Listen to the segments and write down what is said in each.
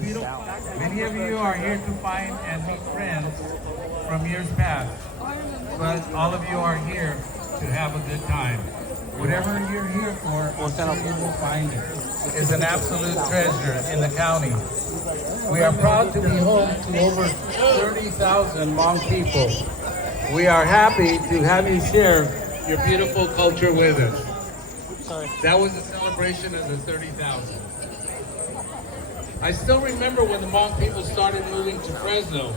Many of you are here to find and meet friends from years past, but all of you are here to have a good time. Whatever you're here for, I'm sure you will find it. It's an absolute treasure in the county. We are proud to be home to over 30,000 Hmong people. We are happy to have you share your beautiful culture with us. That was a celebration of the 30,000. I still remember when the Hmong people started moving to Fresno.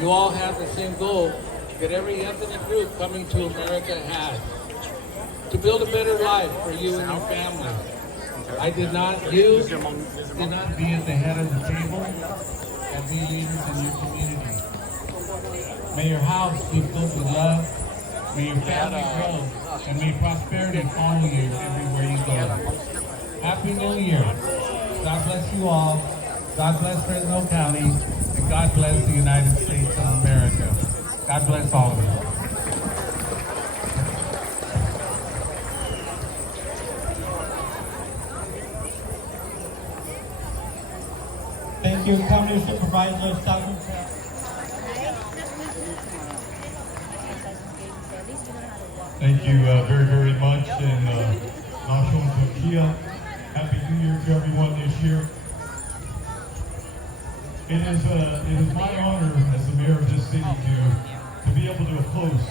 You all had the same goal that every ethnic group coming to America had. To build a better life for you and your family. You did not be at the head of the table and be leaders in your community. May your house be filled with love. May your family grow. And may prosperity follow you everywhere you go. Happy New Year. God bless you all. God bless Fresno County. And God bless the United States of America. God bless all of you. Thank you, County Supervisor Simon. Thank you very, very much, and Nashon Tukia. Happy New Year to everyone this year. It is my honor as the mayor of this city to be able to host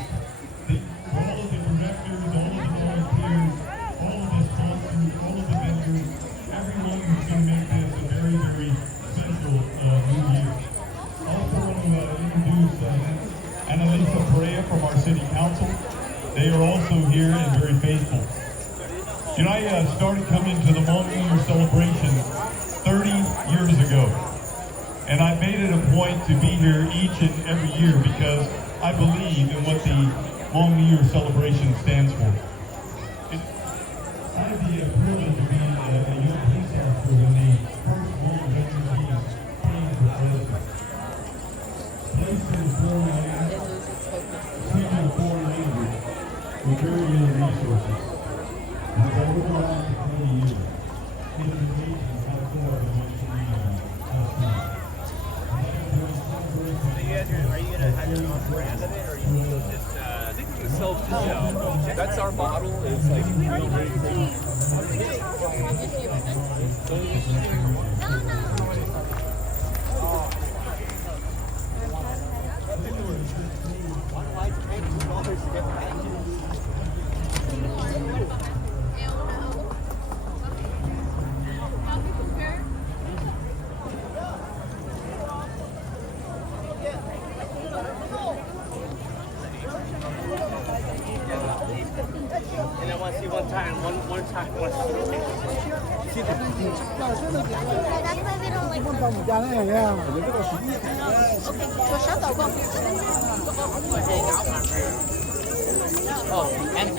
all of the directors, all of the volunteers, all of the sponsors, all of the vendors, everyone who's going to make this a very, very special New Year. Also want to introduce Annalisa Perea from our City Council. They are also here and very faithful. You know, I started coming to the Hmong New Year celebration 30 years ago. And I made it a point to be here each and every year because I believe in what the Hmong New Year celebration stands for. I had the privilege of being a young police officer when the first Hmong refugees came to Fresno. Placed in a foreign land, speaking a foreign language, with very little resources. And as I look around for 20 years, it's amazing how far the Hmong community has come. Are you gonna have your own brand of it, or you just self-sell? That's our model. It's like and I want to see one time. See the That's why they don't like oh, and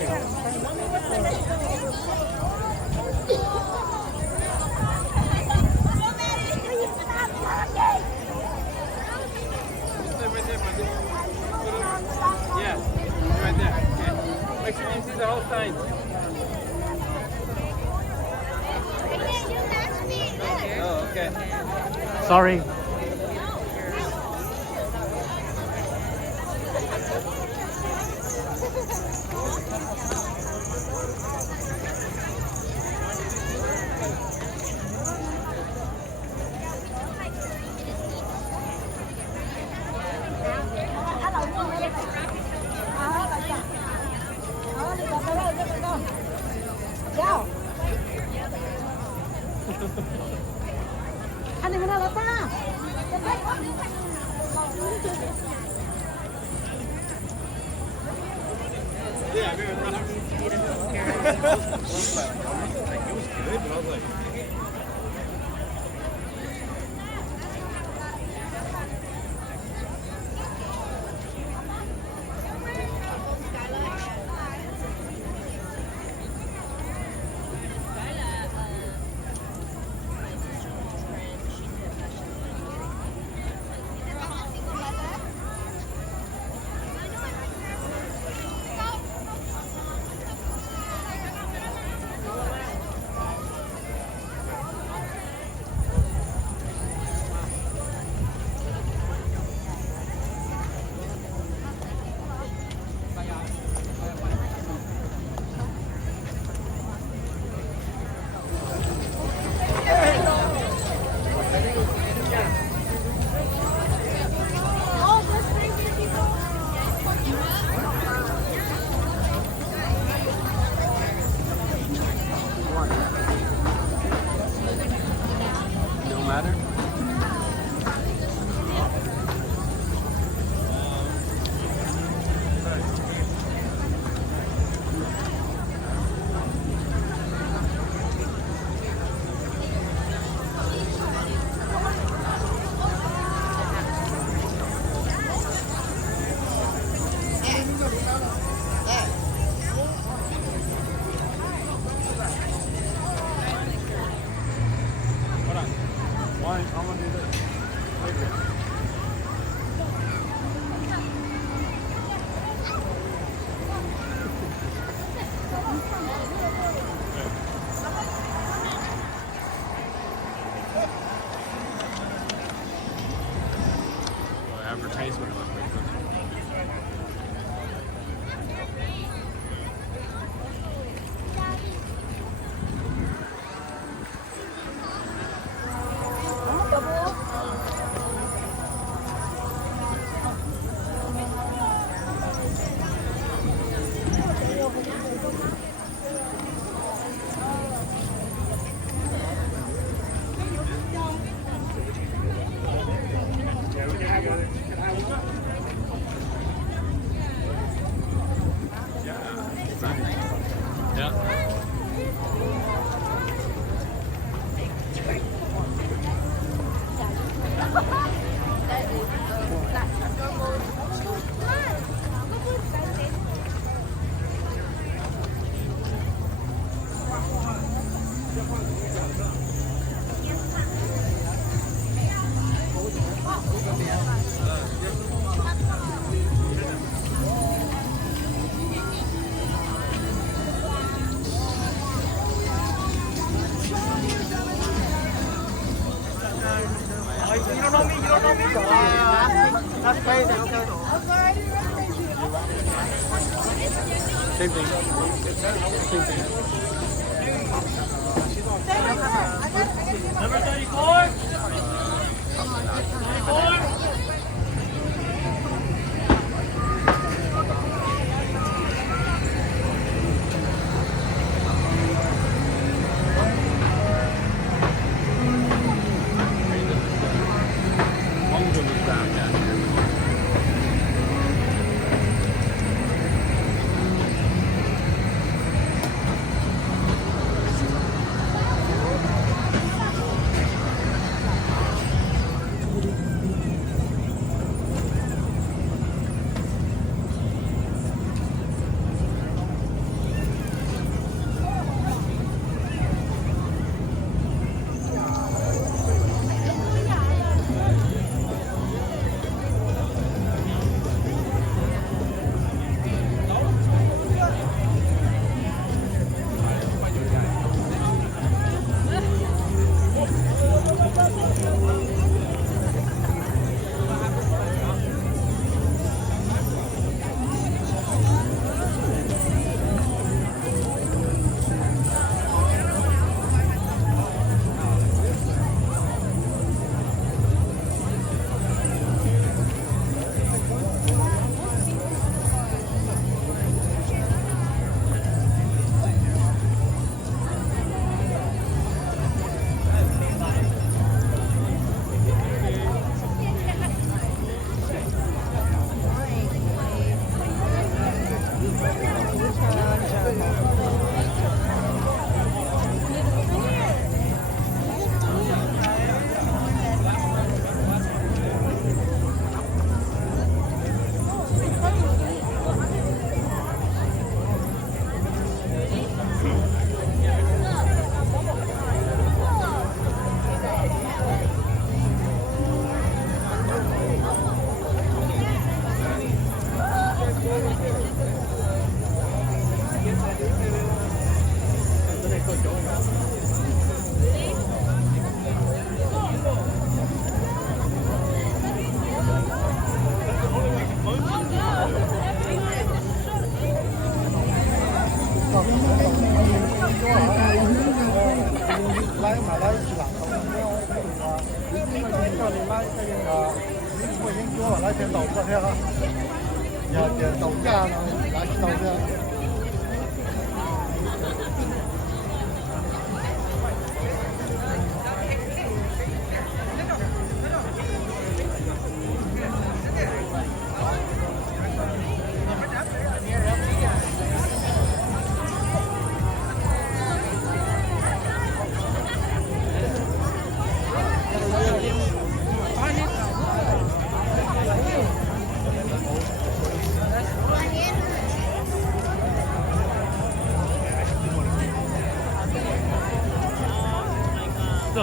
yeah, right there. Okay. Make sure you see the whole sign. Oh, okay. Sorry. Yeah, I remember. It was good, but I was like. ladder. Hold on. Why? I'm gonna do this. Wait a minute. Advertisement. Yeah. Same thing. Same thing. Number 34. 34.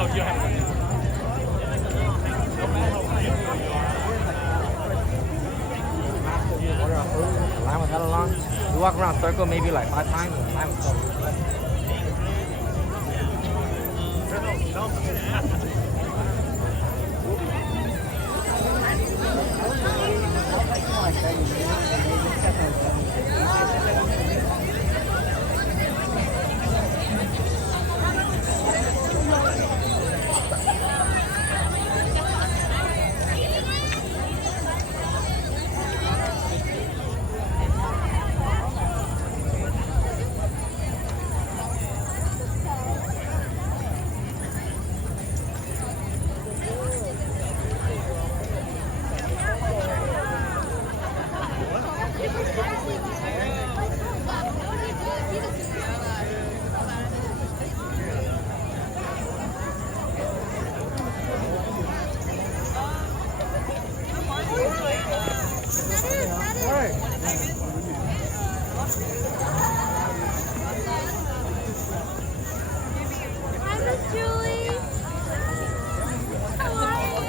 No, you have to. Order our food, the line was hella long. We walk around circle maybe like 5 times and the line was so long. Hi, Miss Julie. How are you?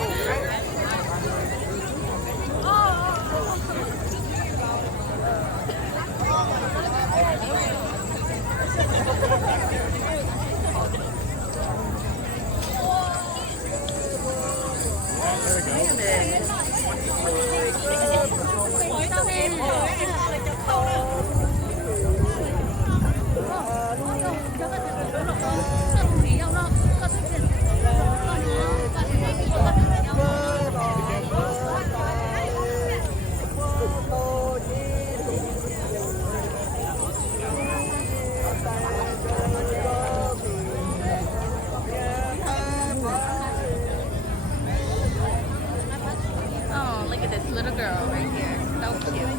Oh, look at this little girl right here. So cute.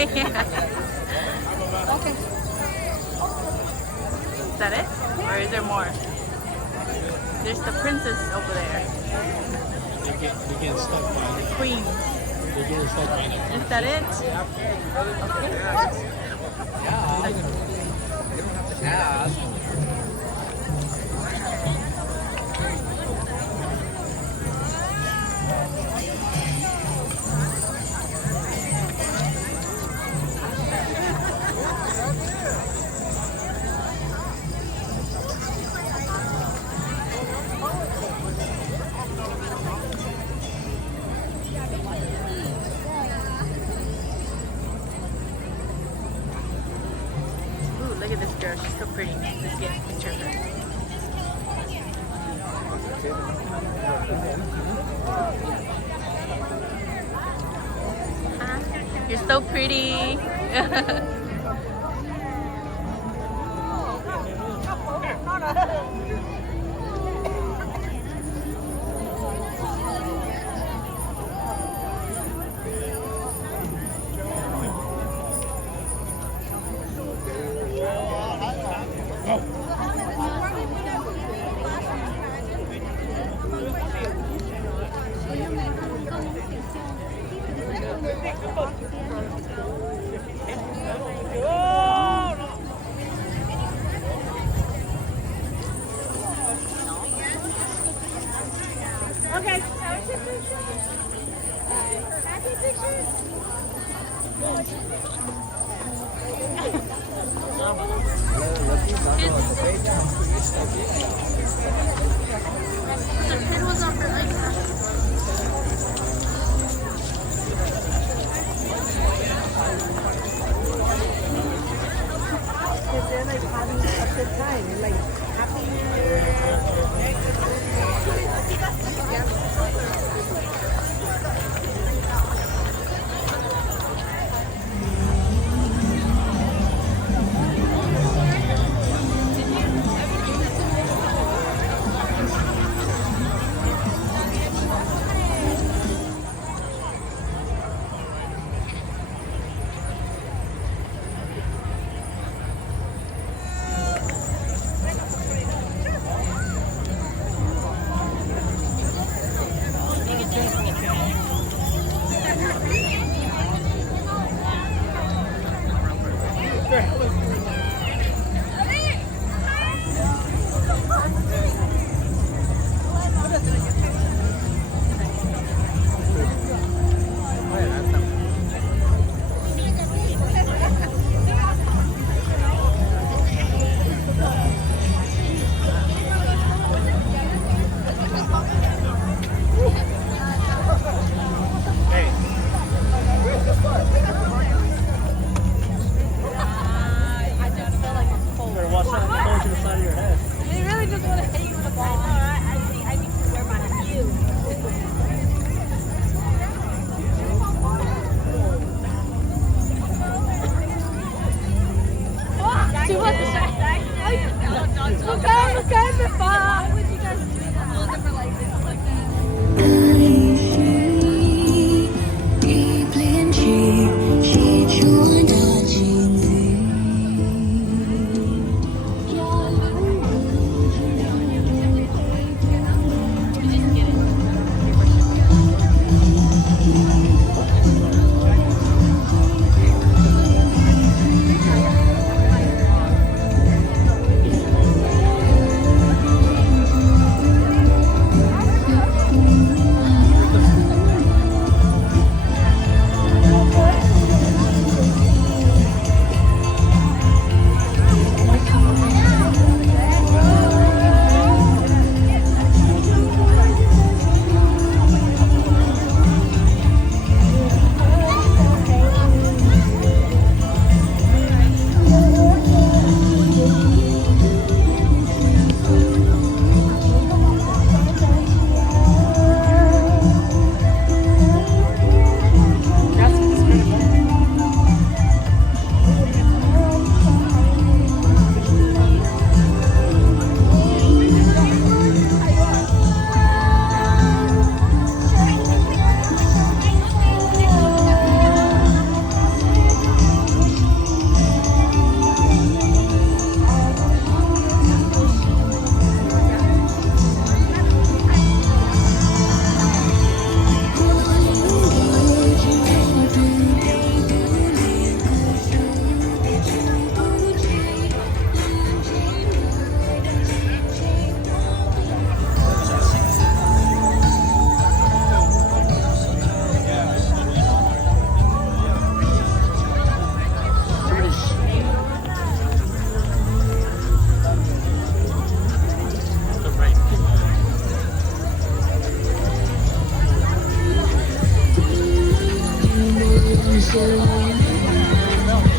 Okay. Is that it? Or is there more? There's the princess over there. They get stuck by The queen. They get stuck by Is that it? Ooh, look at this girl. She's so pretty. Let's get a picture of her. You're so pretty. The kid was on her iPad. They're like having a good time, like happy New Year. Hãy subscribe cho kênh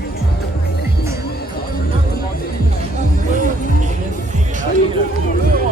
Ghiền Mì Gõ để không bỏ lỡ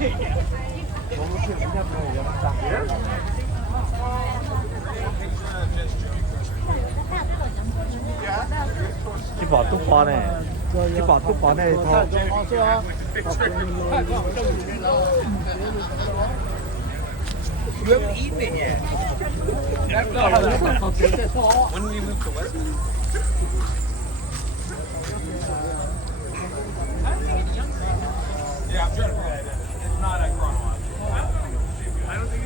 ที่บอกตุ๊กปอเนี่ยที่บอกตุ๊กปอเนี่ยพอ You haven't eaten it yet. When we move to West. Yeah, I'm trying to figure that out. It's not a chronological. I don't think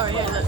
Oh, yeah, look.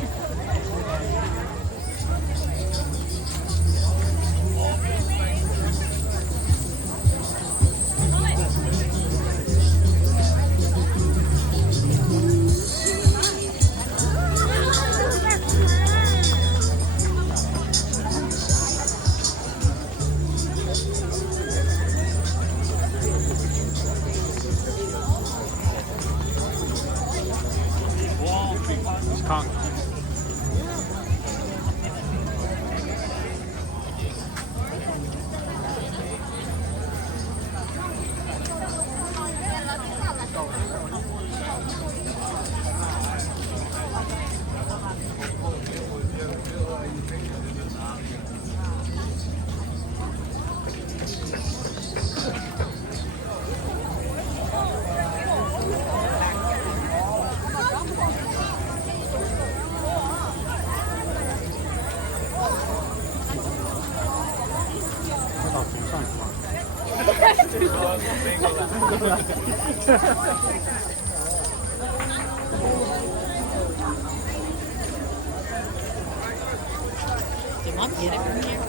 Did Mom get it from here?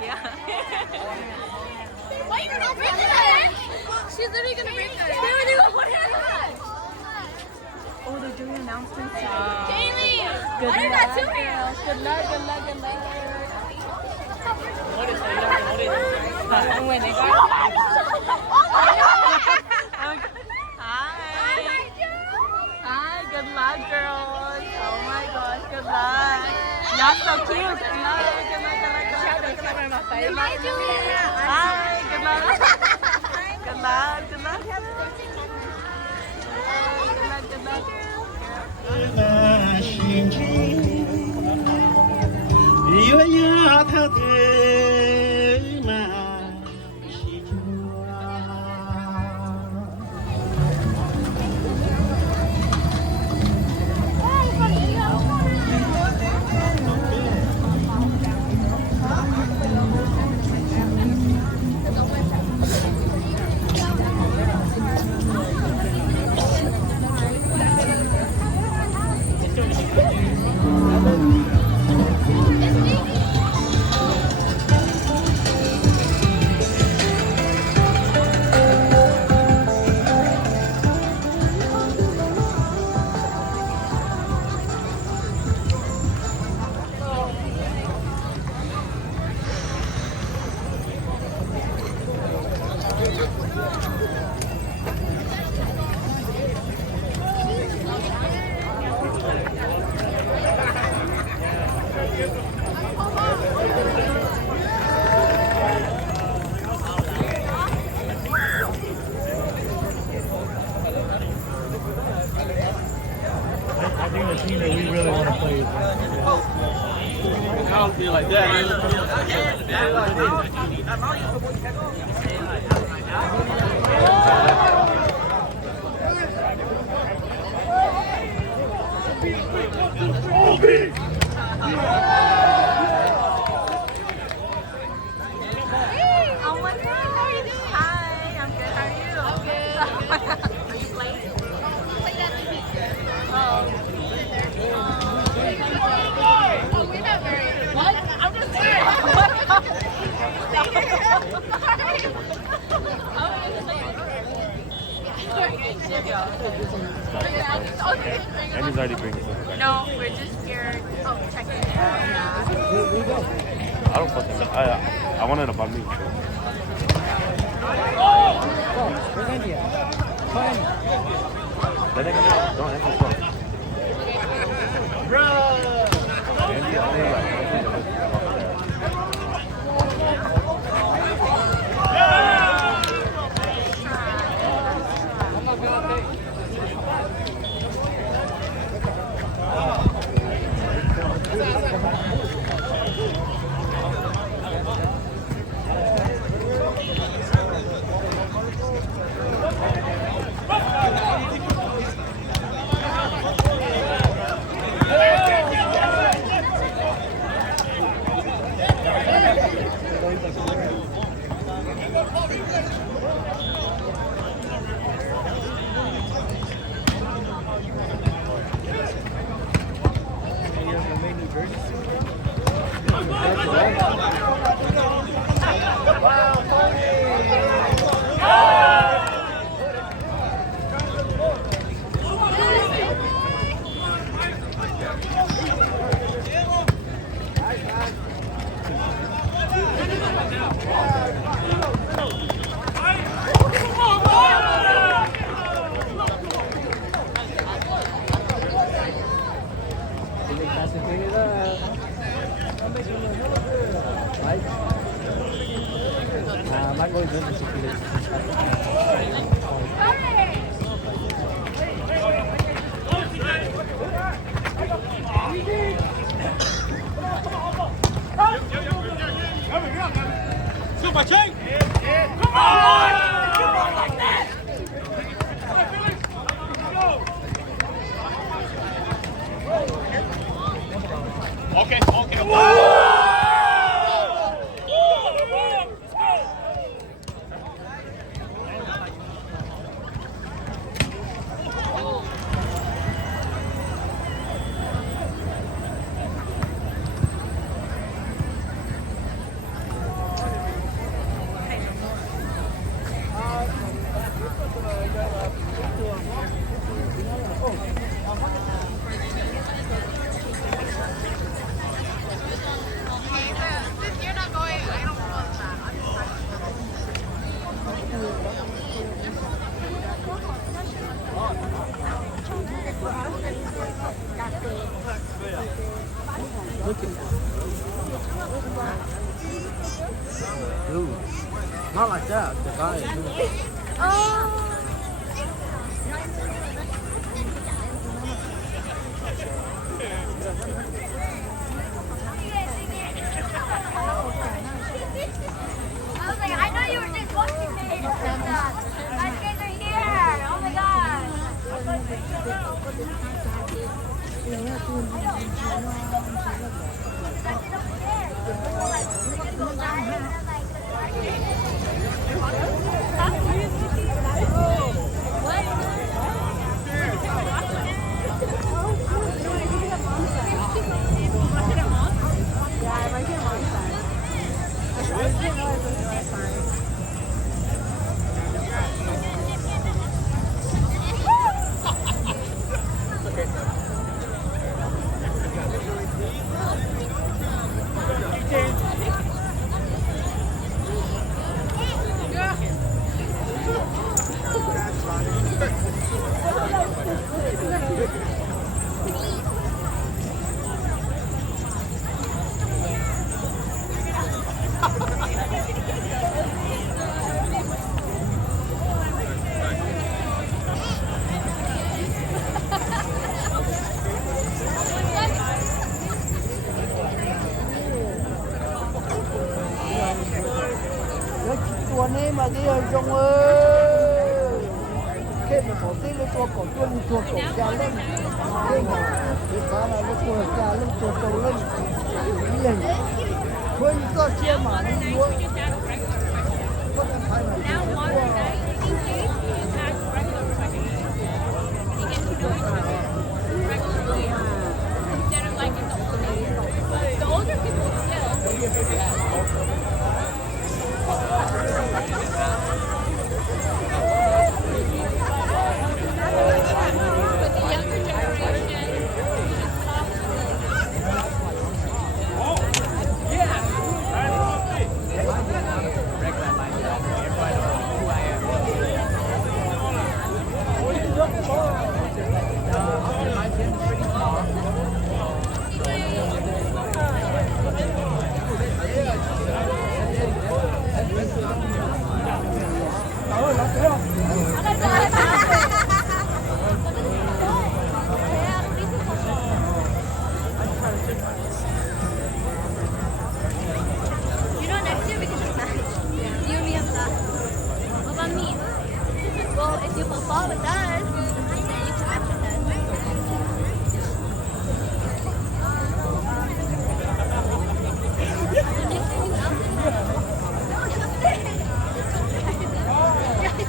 Yeah. announcements. Jamie! Good Why did luck, that to me? girls. Good luck, good luck, good luck. Hi, good luck, girls. Oh my gosh, good luck. Y'all so cute. Good luck, good luck, good luck, good luck, good luck, good luck. Hi, Julia. Hi, good luck. Good luck, good luck. Good luck, good luck. 那心情，月牙它的那西瓜。I think the team that we really want to play is. I don't feel like that. Oh my God. How are you doing? Hi, I'm good. How are you? I'm good. Are you playing? Oh, We're not very. What? I'm just saying. Andy's already bringing something back. no, we're just here. Oh, checking it out. I don't fucking know. I wanted a banh mi. Let him go. Don't answer the phone. Andy, I feel like Dude, not like that. The guy. Oh. I was like, I know you were just watching me. Guys, you guys are here. Oh my gosh. Yeah, right here on the side. I didn't know it was that side. Tuần ấy mà đi ở trong ơi cái mà có tí lấy tua cổ tuần tua cổ trà lên cái mà cái cá là lấy tua trà lên tua cầu lên đi lên với những con chia mà đi mua có thể phải là If you fall with us, then you can watch with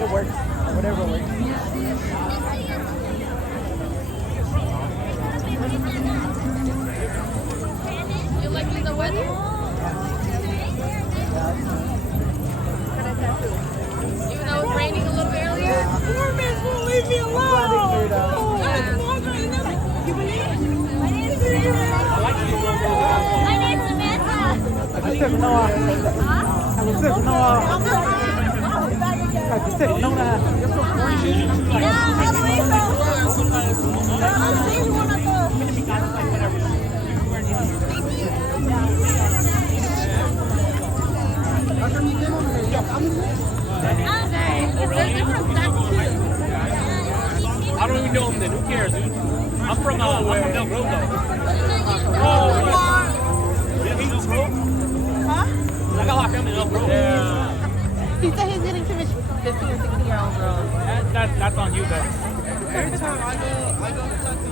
It works. Whatever works. You liking the weather? Even though it's raining a little bit earlier? Poor man won't leave me alone. My name's Samantha. Milk Road though. Oh, yeah. Milk Road? Huh? I got locked in Milk Road. Yeah. He said he's getting too much 15 and 16-year-old girls. That's on you, but. Every time I go to talk to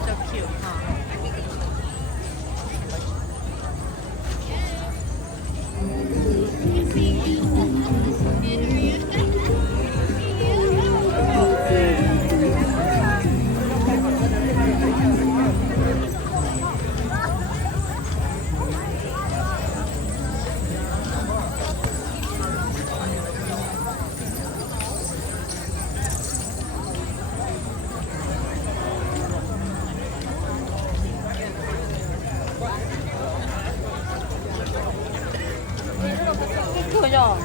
so cute, huh? 그죠?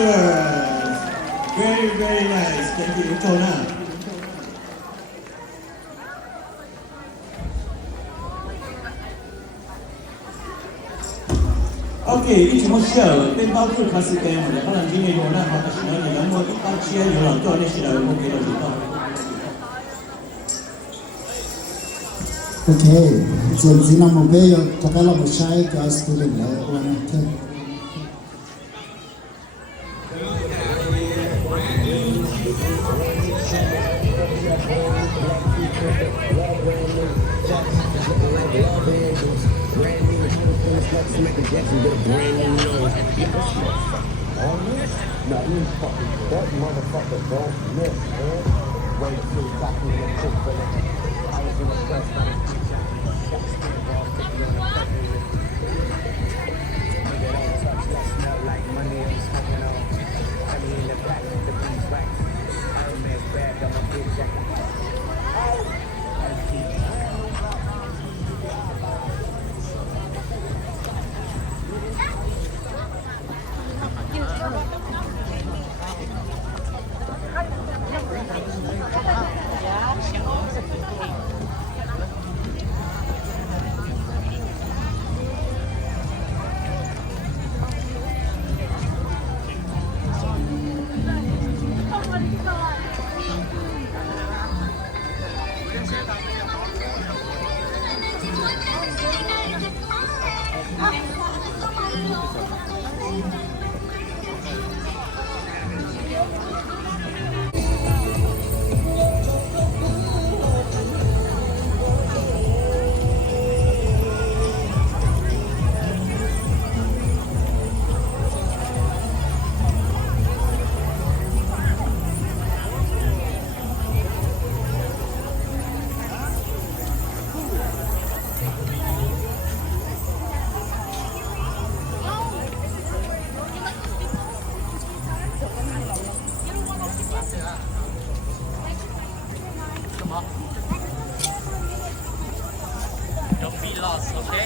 Excellent. Very, very nice. Thank you, Tona. OK，一起笑，背包客开始给我们的，可能今年有那好的时候，你能够一刀切有了做那些的，我给了你到。Okay, so zina mobeyo takala moshai ka student la wana ke. Don't be lost, okay?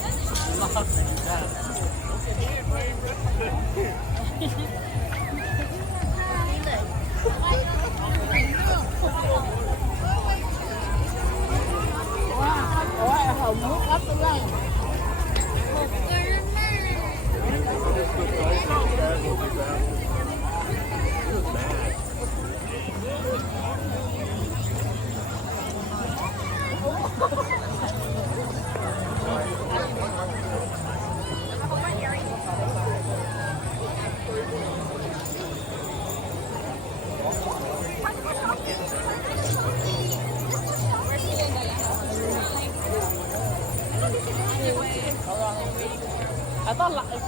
I thought it's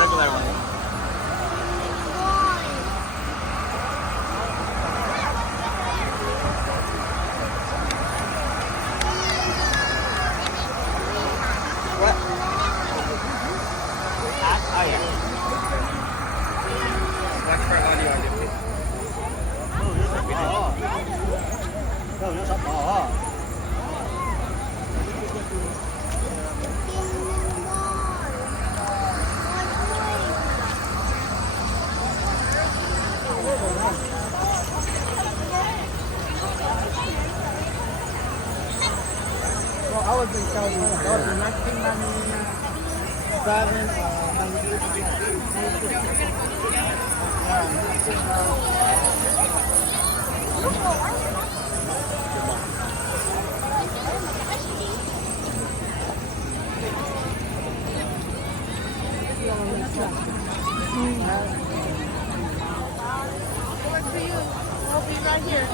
Regular one. what? We'll be right here.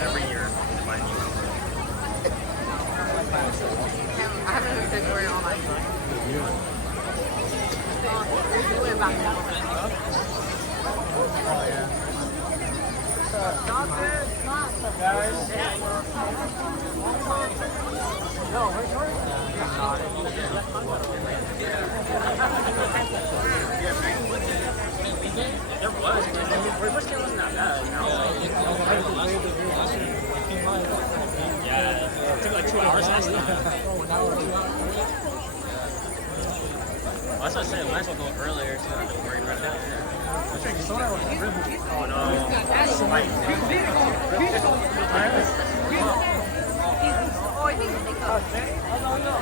Every year, I haven't been wearing all my There was. When first came, it wasn't that bad. Yeah, it took like 2 hours last time. Well, that's what I said. Might as well go earlier so I don't have to worry about it. Oh no.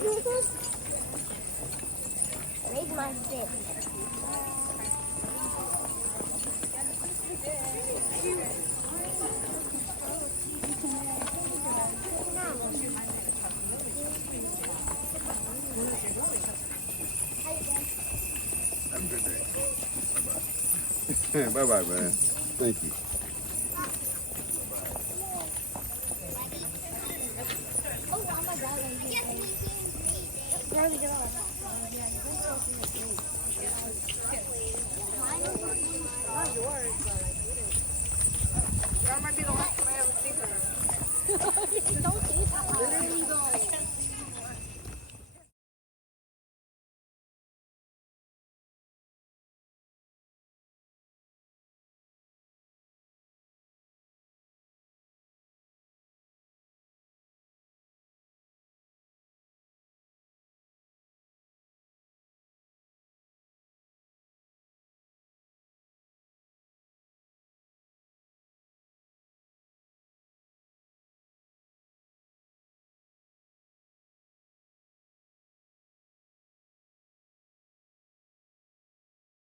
Raise my fist. Have a good day. Bye-bye. Bye-bye, man. Thank you. Not yours, but like,